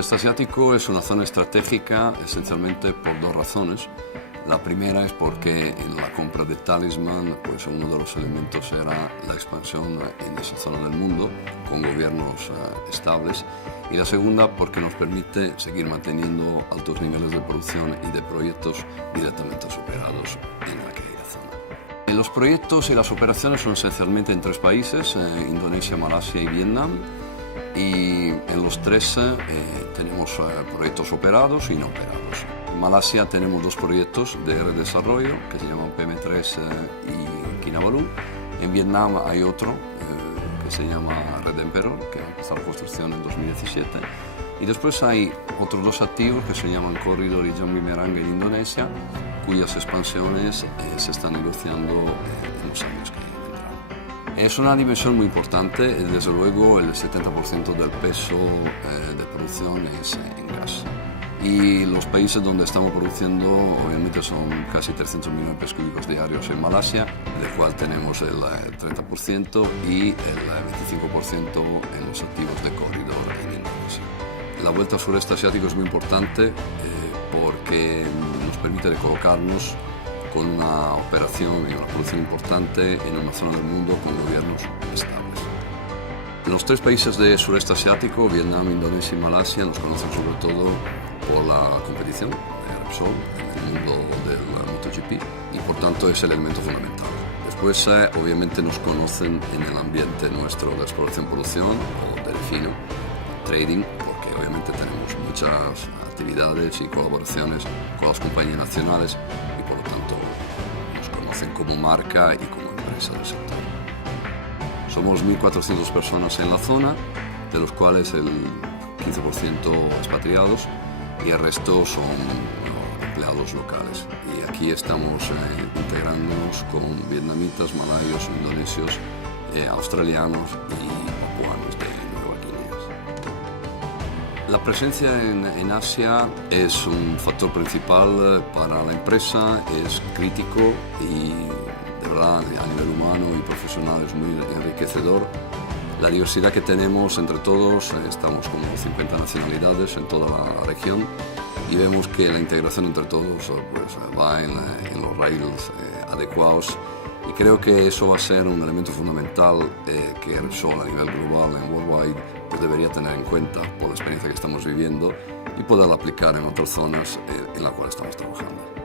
Sureste asiático es una zona estratégica esencialmente por dos razones. La primera es porque en la compra de Talisman, pues uno de los elementos era la expansión en esa zona del mundo, con gobiernos estables. Y la segunda, porque nos permite seguir manteniendo altos niveles de producción y de proyectos directamente operados en aquella zona. Los proyectos y las operaciones son esencialmente en tres países, Indonesia, Malasia y Vietnam. Y en los tres tenemos proyectos operados y no operados. En Malasia tenemos dos proyectos de redesarrollo que se llaman PM3 y Kinabalu. En Vietnam hay otro que se llama Red Emperor, que va a empezar la construcción en 2017. Y después hay otros dos activos que se llaman Corridor y Jambi Merang en Indonesia, cuyas expansiones se están negociando en los años que vienen. Es una dimensión muy importante, desde luego el 70% del peso de producción es en gas. Y los países donde estamos produciendo obviamente son casi 300 millones de pies cúbicos diarios en Malasia, del cual tenemos el 30% y el 25% en los activos de Corridor en Indonesia. La vuelta al sureste asiático es muy importante porque nos permite colocarnos con una operación y una producción importante en una zona del mundo con gobiernos estables. Los tres países de sureste asiático, Vietnam, Indonesia y Malasia, nos conocen sobre todo por la competición de Repsol en el mundo del MotoGP y por tanto es el elemento fundamental. Después obviamente nos conocen en el ambiente nuestro de exploración-producción o de refino, trading, porque obviamente tenemos muchas actividades y colaboraciones con las compañías nacionales y por lo tanto nos conocen como marca y como empresa del sector. Somos 1.400 personas en la zona, de los cuales el 15% expatriados y el resto son empleados locales. Y aquí estamos integrándonos con vietnamitas, malayos, indonesios, australianos y papuanos de Nueva Guinea. La presencia en Asia es un factor principal para la empresa, es crítico y de verdad a nivel humano y profesional es muy enriquecedor. La diversidad que tenemos entre todos, estamos con 50 nacionalidades en toda la región y vemos que la integración entre todos pues, va en los rails adecuados y creo que eso va a ser un elemento fundamental que Repsol a nivel global, en Worldwide, pues debería tener en cuenta por la experiencia que estamos viviendo y poder aplicar en otras zonas en las cuales estamos trabajando.